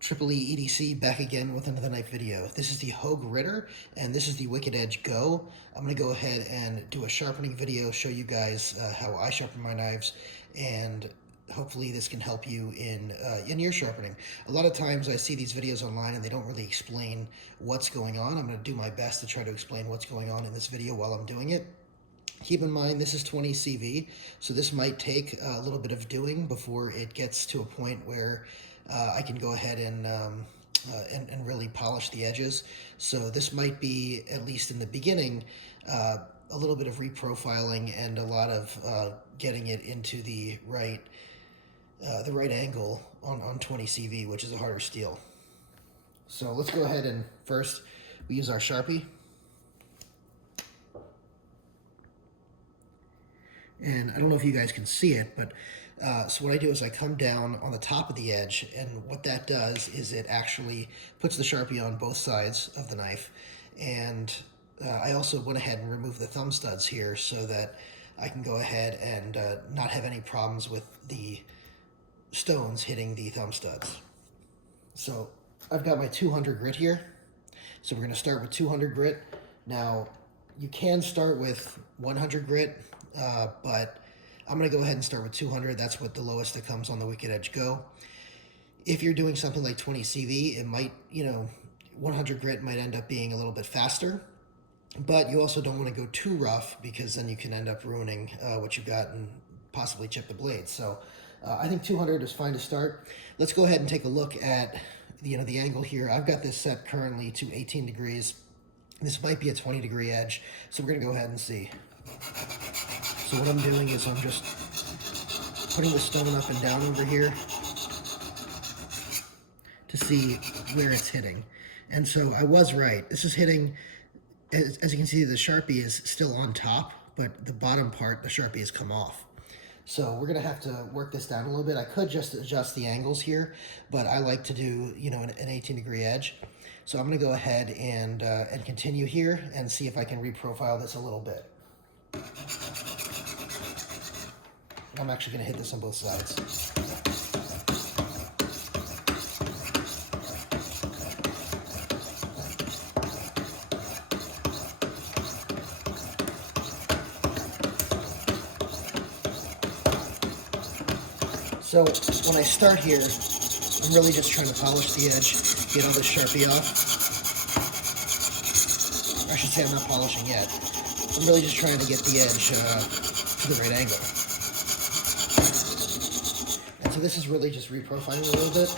Triple E EDC back again with another knife video. This is the Hogue Ritter, and this is the Wicked Edge Go. I'm going to go ahead and do a sharpening video, show you guys how I sharpen my knives, and hopefully this can help you in your sharpening. A lot of times I see these videos online and they don't really explain what's going on. I'm going to do my best to try to explain what's going on in this video while I'm doing it. Keep in mind this is 20 CV, so this might take a little bit of doing before it gets to a point where I can go ahead and really polish the edges. So this might be, at least in the beginning, a little bit of reprofiling and a lot of getting it into the right angle on 20 CV, which is a harder steel. So let's go ahead and first we use our Sharpie. And I don't know if you guys can see it, but so what I do is I come down on the top of the edge, and what that does is it actually puts the Sharpie on both sides of the knife. And I also went ahead and removed the thumb studs here so that I can go ahead and not have any problems with the stones hitting the thumb studs. So I've got my 200 grit here. So we're going to start with 200 grit. Now you can start with 100 grit, but I'm going to go ahead and start with 200. That's what the lowest that comes on the Wicked Edge Go. If you're doing something like 20 CV, it might, 100 grit might end up being a little bit faster, but you also don't want to go too rough because then you can end up ruining what you've got and possibly chip the blade. So I think 200 is fine to start. Let's go ahead and take a look at the angle here. I've got this set currently to 18 degrees. This might be a 20 degree edge, so we're going to go ahead and see. So what I'm doing is I'm just putting the stone up and down over here to see where it's hitting. And so I was right. This is hitting, as you can see, the Sharpie is still on top, but the bottom part, the Sharpie has come off. So we're going to have to work this down a little bit. I could just adjust the angles here, but I like to do, an 18 degree edge. So I'm going to go ahead and continue here and see if I can reprofile this a little bit. I'm actually going to hit this on both sides. So when I start here, I'm really just trying to polish the edge, get all this Sharpie off. I should say I'm not polishing yet. I'm really just trying to get the edge to the right angle. And so this is really just reprofiling a little bit.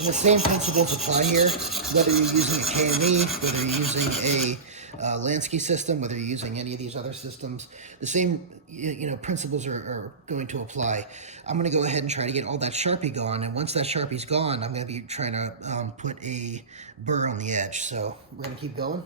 And the same principles apply here, whether you're using a KME, whether you're using a Lansky system, whether you're using any of these other systems. The same principles are going to apply. I'm going to go ahead and try to get all that Sharpie gone, and once that Sharpie's gone, I'm going to be trying to put a burr on the edge. So we're going to keep going.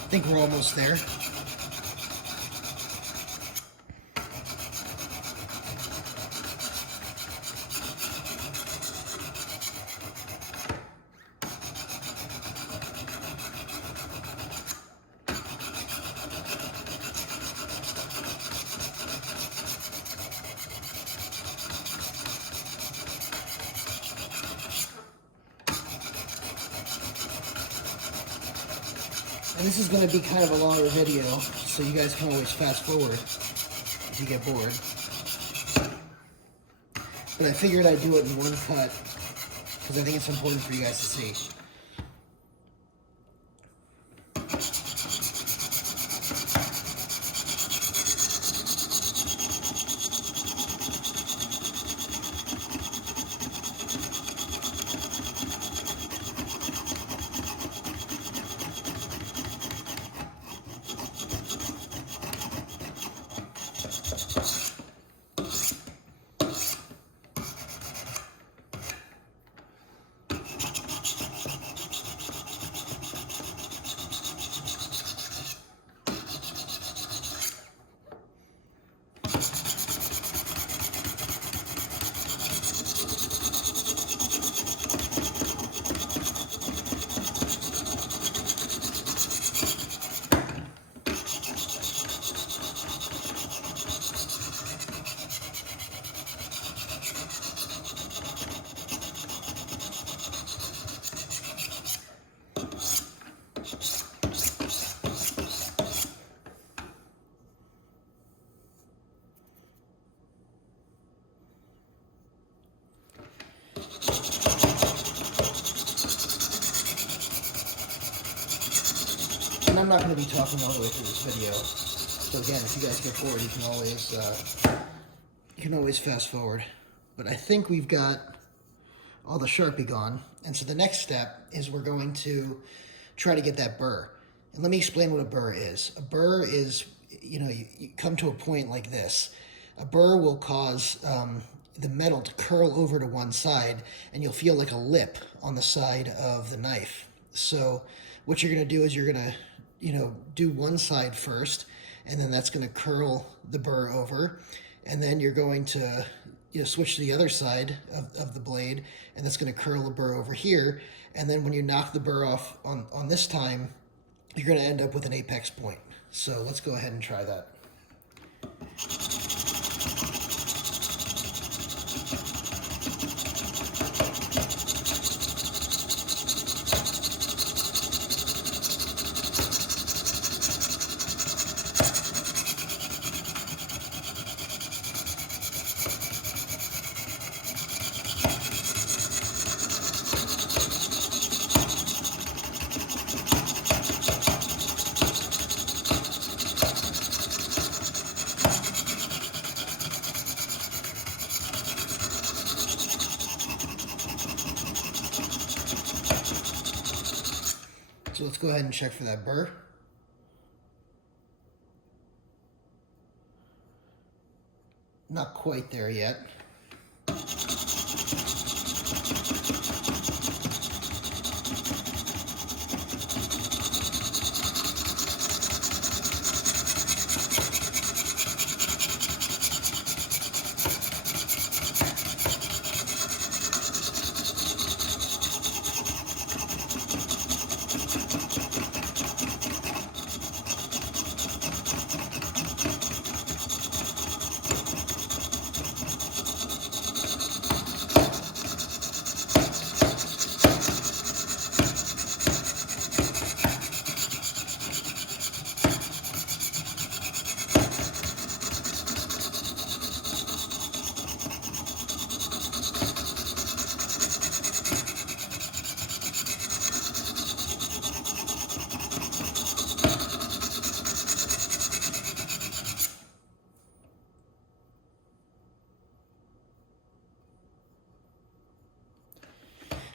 I think we're almost there. And this is going to be kind of a longer video, so you guys can always fast forward if you get bored. But I figured I'd do it in one cut, because I think it's important for you guys to see. I'm not going to be talking all the way through this video. So again, if you guys get bored, you can always fast forward. But I think we've got all the Sharpie gone. And so the next step is we're going to try to get that burr. And let me explain what a burr is. A burr is, you know, you come to a point like this. A burr will cause the metal to curl over to one side, and you'll feel like a lip on the side of the knife. So what you're going to do is you're going to, you know, do one side first, and then that's going to curl the burr over, and then you're going to, you know, switch to the other side of the blade, and that's going to curl the burr over here, and then when you knock the burr off on this time, you're going to end up with an apex point. So let's go ahead and try that. So let's go ahead and check for that burr. Not quite there yet.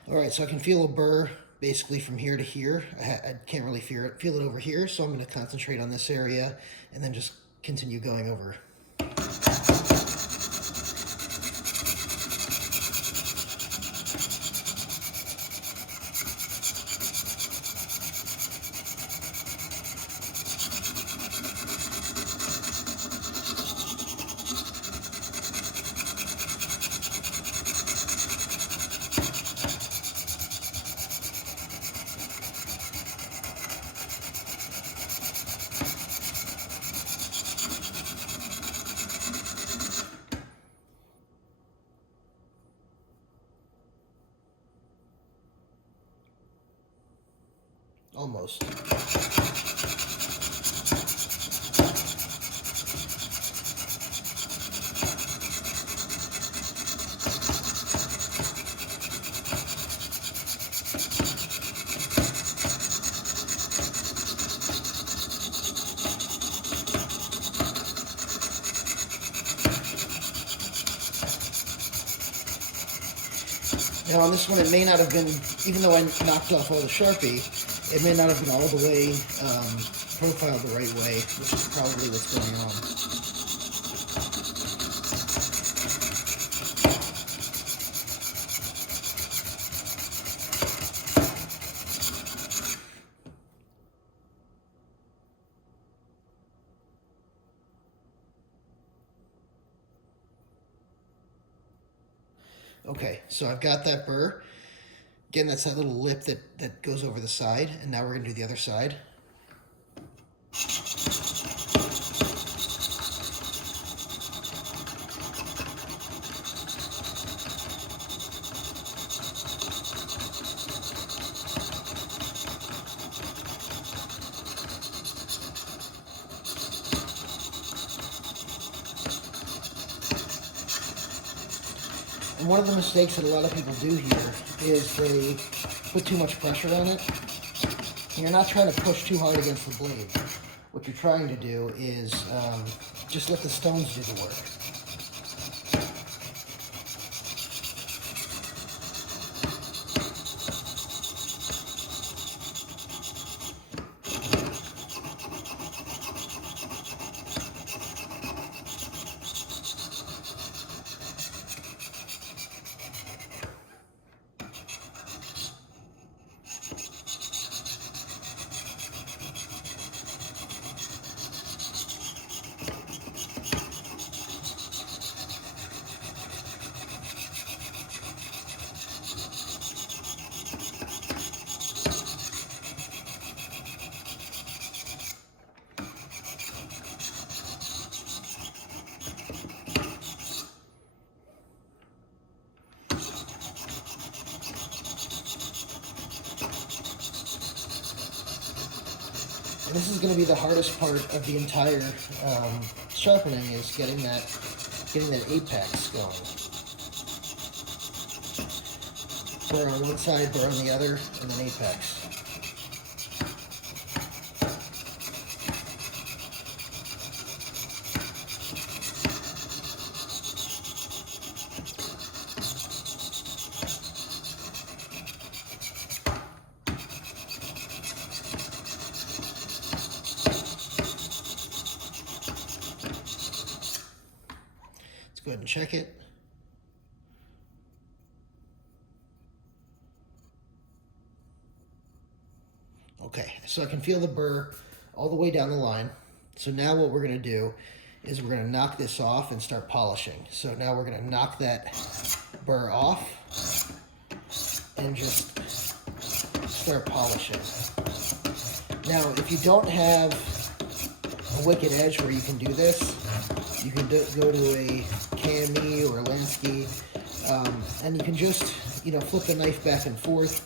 All right, so I can feel a burr basically from here to here. I can't really feel it over here, so I'm going to concentrate on this area and then just continue going over. Almost. Now on this one, it may not have been, even though I knocked off all the Sharpie, it may not have been all the way profiled the right way, which is probably what's going on. Okay, so I've got that burr. Again, that's that little lip that goes over the side, and now we're going to do the other side. And one of the mistakes that a lot of people do here is they put too much pressure on it. You're not trying to push too hard against the blade. What you're trying to do is just let the stones do the work. This is going to be the hardest part of the entire sharpening, is getting that apex going. Burr on one side, burr on the other, and then apex. Go ahead and check it. Okay, so I can feel the burr all the way down the line. So now what we're going to do is we're going to knock this off and start polishing. So now we're going to knock that burr off and just start polishing. Now, if you don't have a wicked edge where you can do this, you can go to a KME or a Lansky, and you can just, you know, flip the knife back and forth,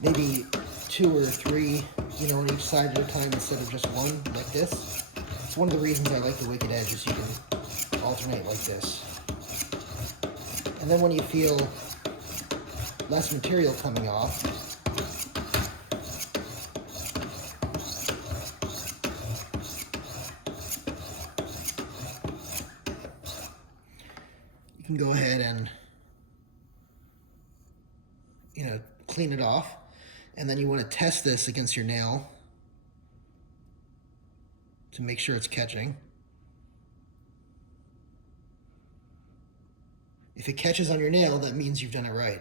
maybe 2 or 3, you know, on each side at a time instead of just one, like this. It's one of the reasons I like the wicked edge, is you can alternate like this. And then when you feel less material coming off, you can go ahead and, you know, clean it off. And then you want to test this against your nail to make sure it's catching. If it catches on your nail, that means you've done it right.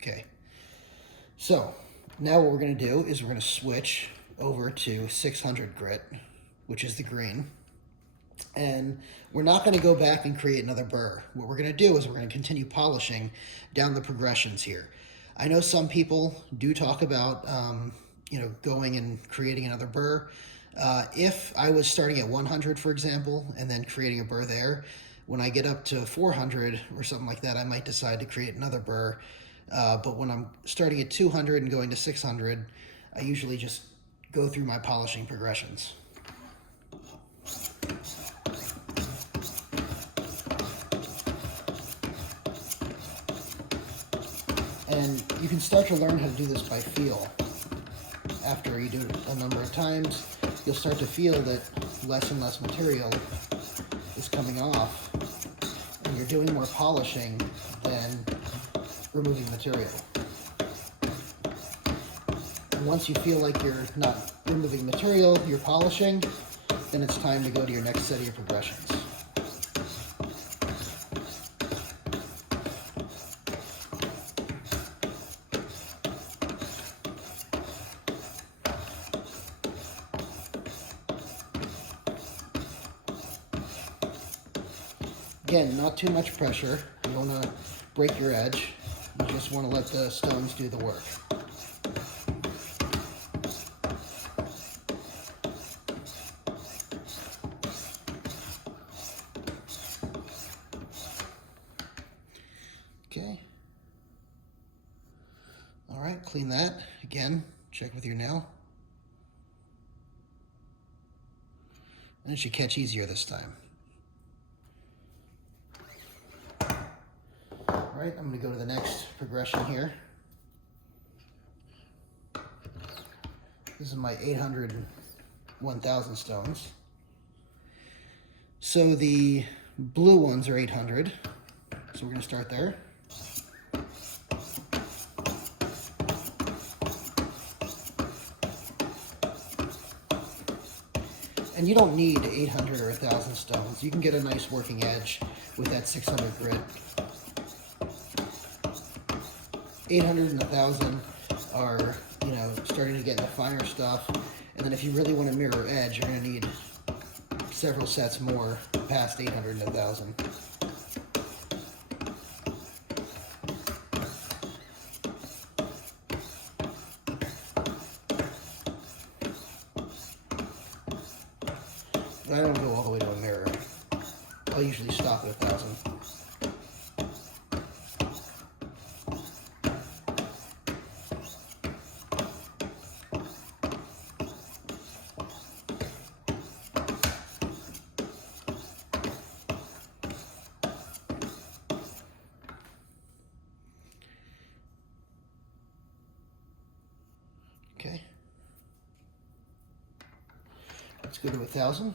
Okay. So now what we're going to do is we're going to switch over to 600 grit, which is the green. And we're not going to go back and create another burr. What we're going to do is we're going to continue polishing down the progressions here. I know some people do talk about, you know, going and creating another burr. If I was starting at 100, for example, and then creating a burr there, when I get up to 400 or something like that, I might decide to create another burr. But when I'm starting at 200 and going to 600, I usually just go through my polishing progressions. And you can start to learn how to do this by feel. After you do it a number of times, you'll start to feel that less and less material is coming off, and you're doing more polishing than removing material. And once you feel like you're not removing material, you're polishing, then it's time to go to your next set of your progressions. Again, not too much pressure. You don't want to break your edge. You just want to let the stones do the work. Okay. All right, clean that. Again, check with your nail. And it should catch easier this time. All right, I'm going to go to the next progression here. This is my 800 and 1000 stones. So the blue ones are 800. So we're going to start there. And you don't need 800 or 1000 stones. You can get a nice working edge with that 600 grit. 800 and 1000 are, you know, starting to get into finer stuff. And then if you really want to mirror edge, you're going to need several sets more past 800 and 1000. I don't go all the way to a mirror. I'll usually stop at 1000. Okay. Let's go to 1000.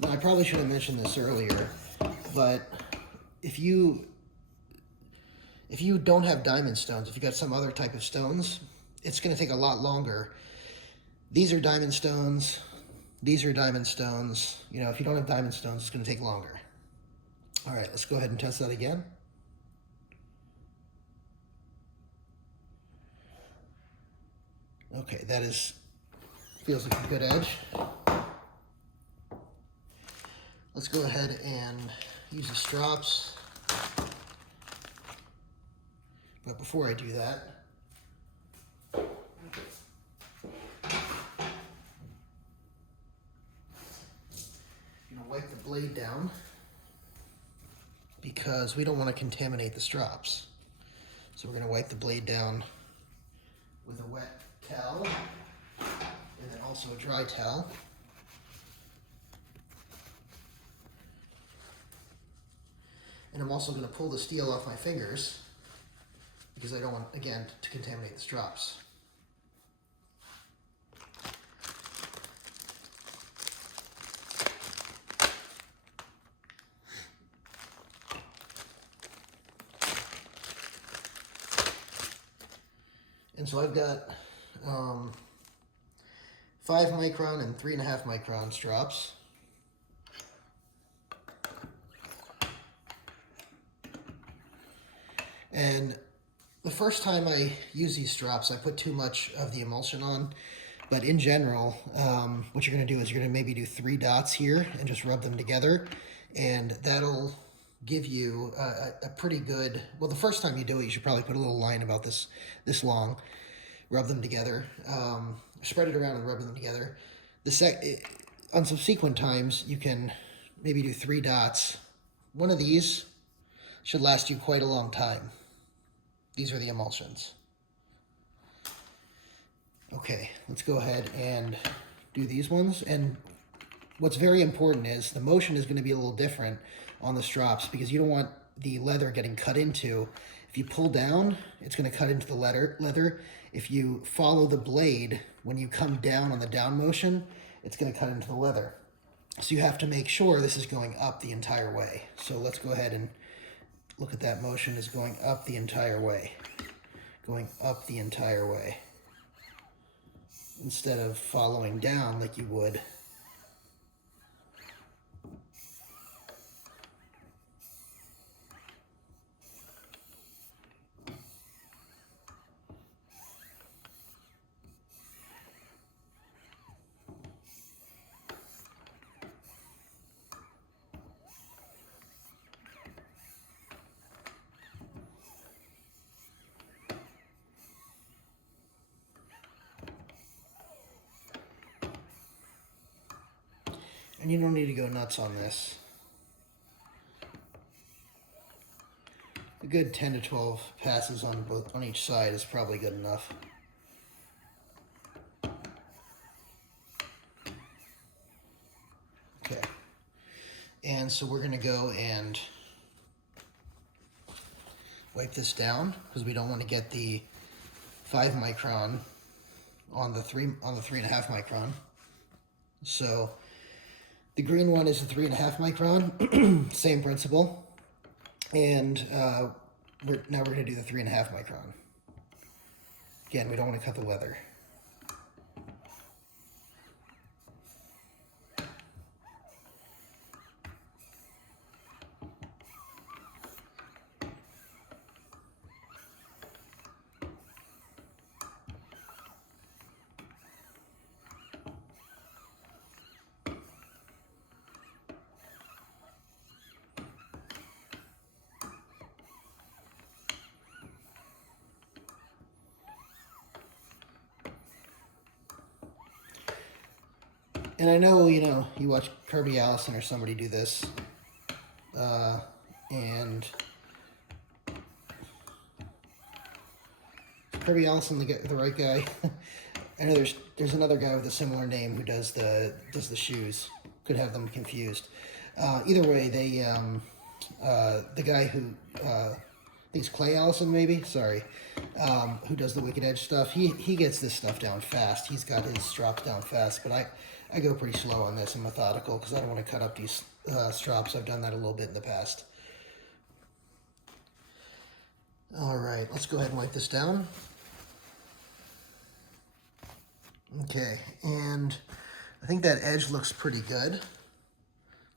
Now, I probably should have mentioned this earlier, but if you don't have diamond stones, if you got some other type of stones, it's going to take a lot longer. These are diamond stones. These are diamond stones. You know, if you don't have diamond stones, it's going to take longer. All right, let's go ahead and test that again. Okay, that feels like a good edge. Let's go ahead and use the strops. But before I do that, I'm gonna wipe the blade down because we don't want to contaminate the strops. So we're gonna wipe the blade down with a wet towel and then also a dry towel. And I'm also going to pull the steel off my fingers because I don't want, again, to contaminate the strops. And so I've got 5 micron and 3.5 micron strops. And the first time I use these strops, I put too much of the emulsion on. But in general, what you're going to do is you're going to maybe do 3 dots here and just rub them together. And that'll give you a pretty good, well, the first time you do it, you should probably put a little line about this long. Rub them together, spread it around and rub them together. On subsequent times, you can maybe do 3 dots. One of these should last you quite a long time. These are the emulsions. Okay, let's go ahead and do these ones. And what's very important is the motion is going to be a little different on the strops because you don't want the leather getting cut into. If you pull down, it's going to cut into the leather. If you follow the blade, when you come down on the down motion, it's going to cut into the leather. So you have to make sure this is going up the entire way. So let's go ahead and look at that motion is going up the entire way. Going up the entire way. Instead of following down like you would. And you don't need to go nuts on this. A good 10 to 12 passes on each side is probably good enough. Okay. And so we're going to go and wipe this down because we don't want to get the 5 micron on the 3.5 micron. So the green one is the 3.5 micron, same principle. And now we're going to do the 3.5 micron. Again, we don't want to cut the leather. And I know, you watch Kirby Allison or somebody do this, and Kirby Allison the right guy? I know there's another guy with a similar name who does the shoes. Could have them confused. Either way, they the guy who I think it's Clay Allison maybe, sorry, who does the Wicked Edge stuff. He gets this stuff down fast. He's got his strops down fast, but I go pretty slow on this and methodical because I don't want to cut up these strops. I've done that a little bit in the past. All right, let's go ahead and wipe this down. Okay, and I think that edge looks pretty good.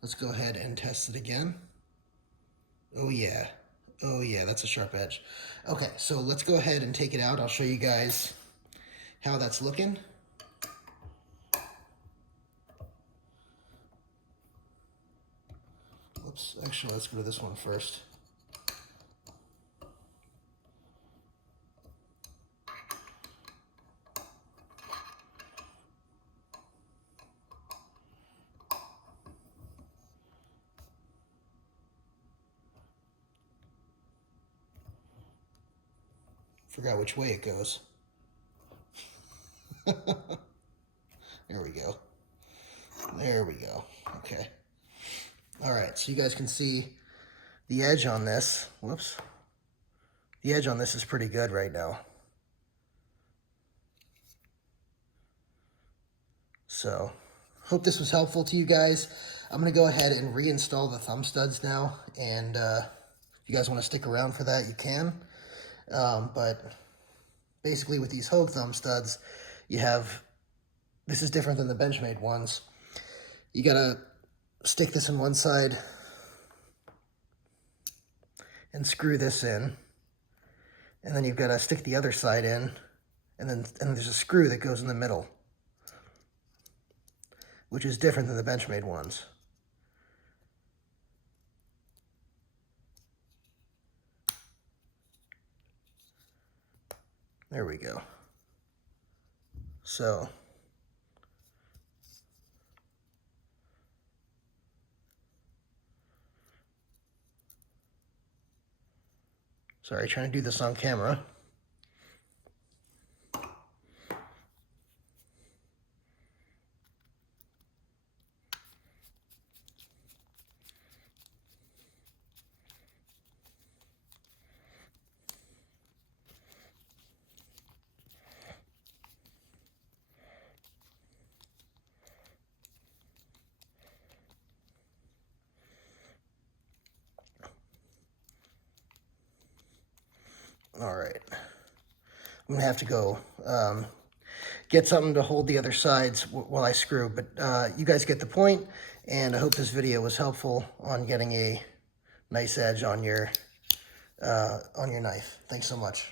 Let's go ahead and test it again. Oh yeah, that's a sharp edge. Okay, so let's go ahead and take it out. I'll show you guys how that's looking. Whoops, actually, let's go to this one first. Forgot which way it goes. There we go. There we go. Okay. All right, so you guys can see the edge on this. Whoops. The edge on this is pretty good right now. So, hope this was helpful to you guys. I'm going to go ahead and reinstall the thumb studs now, and if you guys want to stick around for that, you can. But basically with these Hogue thumb studs, you have, this is different than the Benchmade ones. You gotta stick this in one side and screw this in, and then you've got to stick the other side in, and then there's a screw that goes in the middle, which is different than the Benchmade ones. There we go. So sorry, trying to do this on camera. All right, I'm gonna have to go get something to hold the other sides while I screw, but you guys get the point, and I hope this video was helpful on getting a nice edge on your knife. Thanks so much.